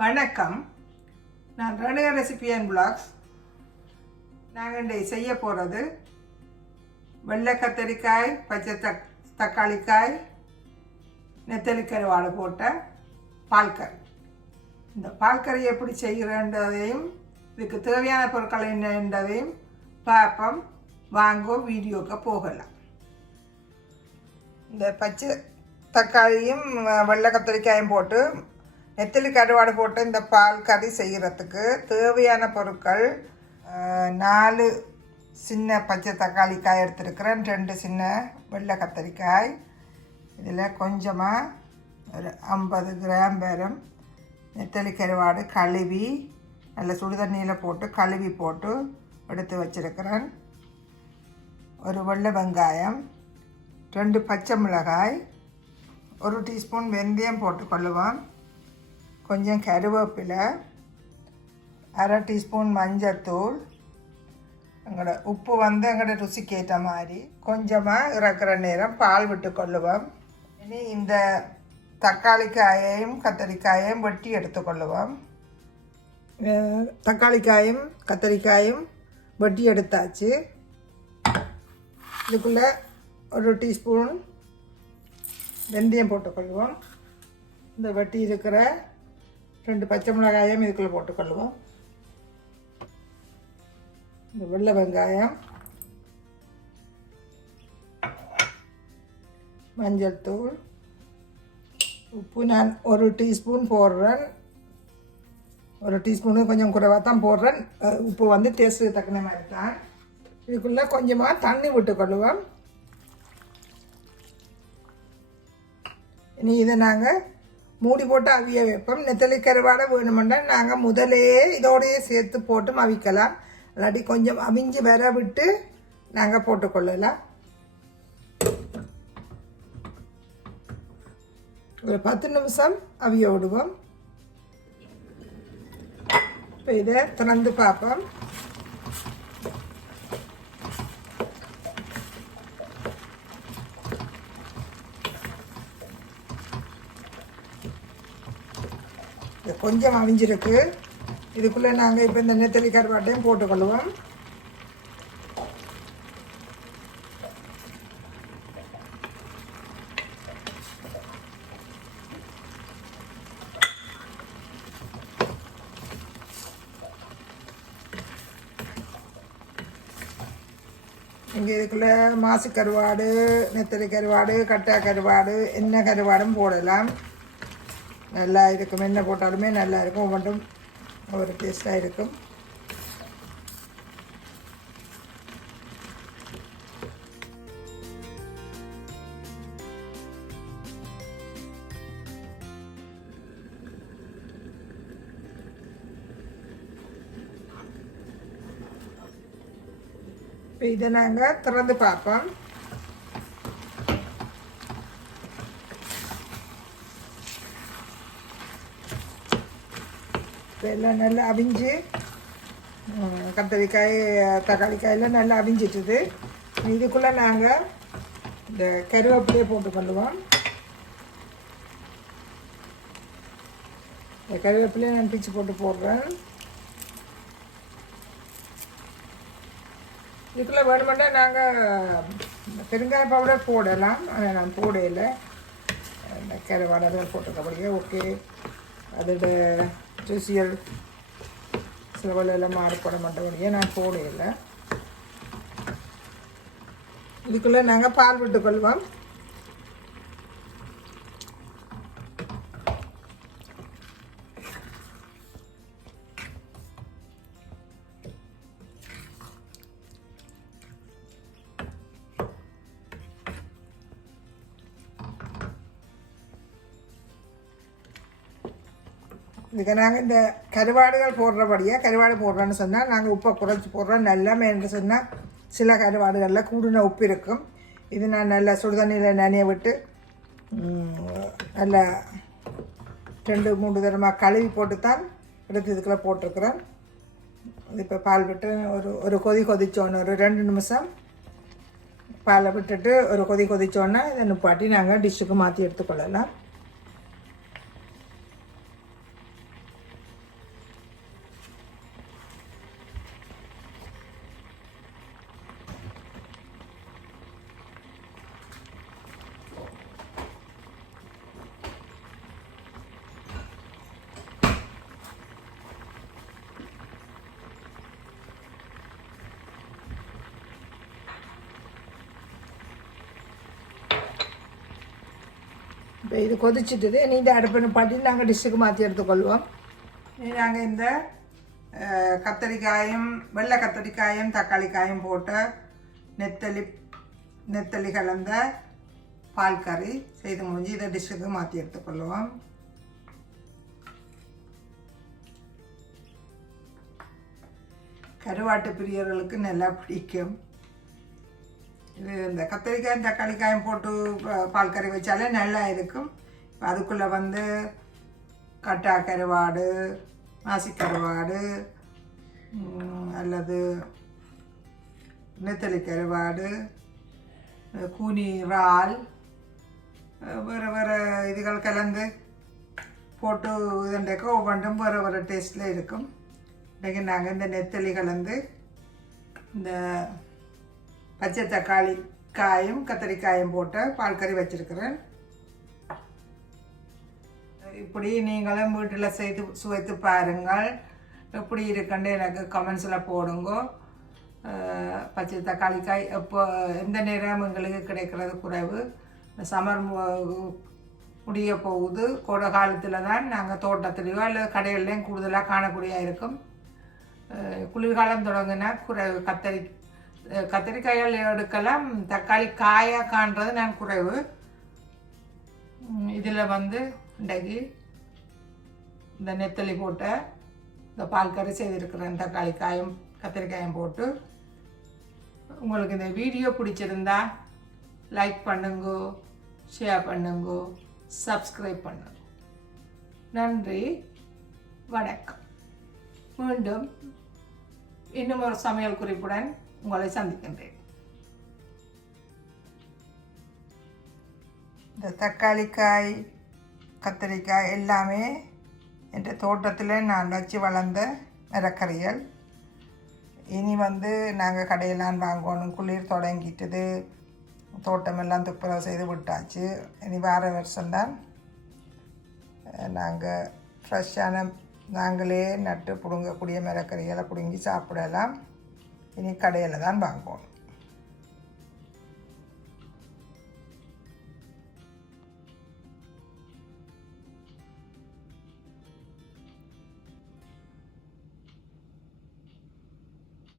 வணக்கம். நான் Renuka recipe and blocks நாங்கள் இன்றை செய்ய போகிறது வெள்ளை கத்தரிக்காய் பச்சை தக் தக்காளிக்காய் நெத்தலி கருவாடு போட்ட பால்கறி இந்த பால்கறி எப்படி செய்கிறன்றதையும் இதுக்கு தேவையான பொருட்கள் என்னன்றதையும் பார்ப்போம். வாங்கோ வீடியோக்கு போகலாம். இந்த பச்சை தக்காளியும் வெள்ளை கத்திரிக்காயும் போட்டு நெத்திலி கருவாடு போட்டு இந்த பால் கறி செய்கிறதுக்கு தேவையான பொருட்கள் நாலு சின்ன பச்சை தக்காளி காய் எடுத்துருக்கிறேன். ரெண்டு சின்ன வெள்ளை கத்திரிக்காய். இதில் கொஞ்சமாக ஒரு ஐம்பது கிராம் வரும் நெத்தலி கருவாடு. கழுவி நல்ல சுடுதண்ணியில் போட்டு கழுவி போட்டு எடுத்து வச்சிருக்கிறேன். ஒரு வெள்ளை வெங்காயம் ரெண்டு பச்சை மிளகாய் ஒரு டீஸ்பூன் வெந்தயம் போட்டுக்கொள்ளுவோம். கொஞ்சம் கருவேப்பிலை அரை டீஸ்பூன் மஞ்சத்தூள் எங்களோட உப்பு வந்து எங்களோட ருசிக்கு ஏற்ற மாதிரி கொஞ்சமாக இறக்குற நேரம் பால் விட்டு கொள்ளுவோம். இனி இந்த தக்காளிக்காயையும் கத்தரிக்காயையும் வெட்டி எடுத்துக்கொள்ளுவோம். தக்காளிக்காயும் கத்தரிக்காயும் வெட்டி எடுத்தாச்சு. இதுக்குள்ளே ஒரு டீஸ்பூன் வெந்தயம் போட்டுக்கொள்வோம். இந்த வெட்டி இருக்கிற ரெண்டு பச்சை மிளகாயம் இதுக்குள்ளே போட்டுக்கொள்ளுவோம். இந்த வெள்ளை வெங்காயம் மஞ்சள் தூள் உப்பு நான் ஒரு டீஸ்பூன் போடுறேன். ஒரு டீஸ்பூனு கொஞ்சம் குறைவாக தான் போடுறேன். உப்பு வந்து டேஸ்ட்டுக்கு தக்கன மாதிரி தான். இதுக்குள்ளே கொஞ்சமாக தண்ணி விட்டுக்கொள்ளுவோம். இனி இதை நாங்கள் மூடி போட்டு அவிய வைப்போம். நெத்தலி கருவாடை வேணுமெண்டா நாங்கள் முதலே இதோடையே சேர்த்து போட்டு அவிக்கலாம் இல்லாட்டி கொஞ்சம் அவிஞ்சு வர விட்டு நாங்கள் போட்டுக்கொள்ளலாம். ஒரு பத்து நிமிஷம் அவிய விடுவோம். இப்போ இதை திறந்து பார்ப்போம். கொஞ்சம் அவிஞ்சிருக்கு. இதுக்குள்ளே நாங்கள் இப்போ இந்த நெத்தலி கருவாட்டையும் போட்டுக்கொள்வோம் இங்கே இதுக்குள்ளே மாசு கருவாடு நெத்தலி கருவாடு கட்டா கருவாடு என்ன கருவாடும் போடலாம். நல்லா இருக்கும். என்ன போட்டாலுமே நல்லா இருக்கும். ஒவ்வொன்றும் ஒரு டேஸ்ட்டாக இருக்கும். இப்போ இதை நாங்கள் திறந்து பார்ப்போம். இப்போ எல்லாம் நல்லா அவிஞ்சு கத்தரிக்காய் தக்காளிக்காய் எல்லாம் நல்லா அவிஞ்சிட்டுது இதுக்குள்ளே நாங்கள் இந்த கருவேப்பிலையை பண்ணுவோம் இந்த கருவேப்பிலையை நான் பிச்சு போட்டு போடுறேன் இதுக்குள்ளே வேணுமெண்டா நாங்கள் பெருங்காய பவுடர் போடலாம் ஆனால் நான் போடையில இந்த கருவாடெல்லாம் போட்டிருக்கபடியே ஓகே அதோட ருசியல் சிலவெல்லாம் எல்லாம் மாறுபட மாட்டபடியே நான் போடையில் இதுக்குள்ளே நாங்கள் பால் விட்டுக்கொள்வோம். இதுக்கு நாங்கள் இந்த கருவாடுகள் போடுறபடியாக கருவாடு போடுறோன்னு சொன்னால் நாங்கள் உப்பை குறைச்சி போடுறோம் நல்லா என்று சொன்னால் சில கருவாடுகளில் கூடுன உப்பு இருக்கும். இது நான் நல்லா சுடுதண்ணியில் நனைய விட்டு நல்லா ரெண்டு மூன்று தரமாக கழுவி போட்டு தான் எடுத்து இதுக்குள்ளே போட்டிருக்கிறேன். இப்போ பால் விட்டு ஒரு ஒரு கொதி கொதிச்சோன்னு ஒரு ரெண்டு நிமிஷம் பாலை விட்டுட்டு ஒரு கொதி கொதிச்சோன்னே இதை நிப்பாட்டி நாங்கள் டிஷ்ஷுக்கு மாற்றி எடுத்துக்கொள்ளலாம். இப்போ இது கொதிச்சிட்டுது. நீ இந்த அடுப்பு பாட்டி நாங்கள் டிஷ்ஷுக்கு மாற்றி எடுத்துக்கொள்வோம். நாங்கள் இந்த கத்தரிக்காயும் வெள்ளை கத்தரிக்காயும் தக்காளி காயும் போட்ட நெத்தலி நெத்தலி கலந்த பால் கறி செய்து முடிஞ்சு இதை டிஷ்ஷுக்கு மாற்றி எடுத்துக்கொள்வோம். கருவாட்டு பிரியர்களுக்கு நல்லா பிடிக்கும். இது இந்த கத்திரிக்காயும் தக்காளிக்காயும் போட்டு பால் கறி வச்சாலே நல்லா இருக்கும். இப்ப அதுக்குள்ளே வந்து கட்டா கருவாடு மாசி கருவாடு அல்லது நெத்தலி கருவாடு கூனி இறால் வேறு வேறு இதுகள் கலந்து போட்டு இதுண்டக்க ஒவ்வொன்றும் வேறு வேறு டேஸ்ட்டில் இருக்கும். இன்றைக்கு நாங்கள் இந்த நெத்தலி கலந்து இந்த பச்சை தக்காளி காயும் கத்திரிக்காயும் போட்டு பால் கறி இப்படி நீங்களும் வீட்டில் செய்து சுவைத்து பாருங்கள். எப்படி இருக்குன்னு எனக்கு கமெண்ட்ஸில் போடுங்க. பச்சை தக்காளி காய் எப்போ எந்த நேரம் எங்களுக்கு கிடைக்கிறது குறைவு? சமர் சம்மர் முடிய போகுது. கோடை காலத்தில் தான் நாங்கள் தோட்டத்துலேயோ அல்லது கடைகள்லேயும் கூடுதலாக காணக்கூடிய இருக்கும். குளிர்காலம் தொடங்கினா குறைவு கத்தரி கத்திரிக்காயால் எடுக்கலாம். தக்காளி காயாக காண்றது நான் குறைவு. இதில் வந்து இன்றைக்கு இந்த நெத்தலி போட்ட இந்த பால் கறி செய்திருக்கிறேன் தக்காளி காயும் கத்திரிக்காயும் போட்டு உங்களுக்கு இந்த வீடியோ பிடிச்சிருந்தா லைக் பண்ணுங்க ஷேர் பண்ணுங்கோ சப்ஸ்கிரைப் பண்ணுங்க. நன்றி வணக்கம். மீண்டும் இன்னும் ஒரு சமையல் குறிப்புடன் உங்களை சந்திக்கின்றேன் இந்த தக்காளிக்காய் கத்திரிக்காய் எல்லாமே என் தோட்டத்தில் நான் வச்சு வளர்ந்த நிறக்கறிகள். இனி வந்து நாங்கள் கடையெல்லாம் வாங்கணும். குளிர் தொடங்கிட்டுது. தோட்டமெல்லாம் துப்புரவு செய்து விட்டாச்சு. இனி வார வருஷம்தான் நாங்கள் ஃப்ரெஷ்ஷான நாங்களே நட்டு பிடுங்கக்கூடிய மரக்கறிகளை பிடுங்கி சாப்பிடலாம். இனி கடையில் தான் வாங்குவோம்